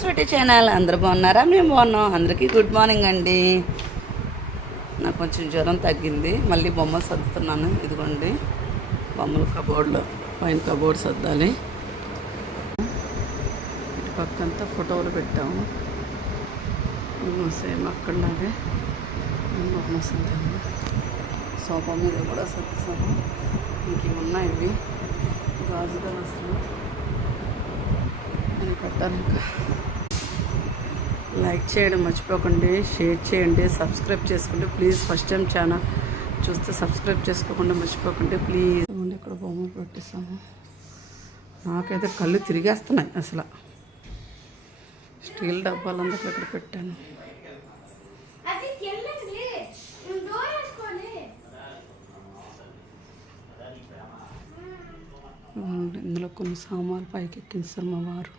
Sweety channel. అందరూ బాగున్నారా? మేము బాగున్నాం. అందరికీ గుడ్ మార్నింగ్ అండి. నాకు కొంచెం జ్వరం తగ్గింది. మళ్ళీ బొమ్మలు సర్దుతున్నాను. ఇదిగోండి బొమ్మలు కబోర్డ్లో, పైన కబోర్డ్ సర్దాలి. ఇటు పక్కంతా ఫోటోలు పెట్టాము. సేమ్ అక్కడలాగే బొమ్మ సర్దాము. సోఫా మీద కూడా సర్దుతాము. ఇంక ఉన్నాయి ఇవి గాజుగా వస్తాము అని పెట్టాలి. ఇంకా లైక్ చేయడం మర్చిపోకండి, షేర్ చేయండి, సబ్స్క్రైబ్ చేసుకోండి ప్లీజ్. ఫస్ట్ టైం ఛానల్ చూస్తే సబ్స్క్రైబ్ చేసుకోకుండా మర్చిపోకండి ప్లీజ్. ఇక్కడ బొమ్మలు పెట్టేస్తాము. నాకైతే కళ్ళు తిరిగేస్తున్నాయి అసలు. స్టీల్ డబ్బాలందరూ ఇక్కడ పెట్టాను. ఇందులో కొన్ని సామాన్లు పైకి ఎక్కించారు మా వారు.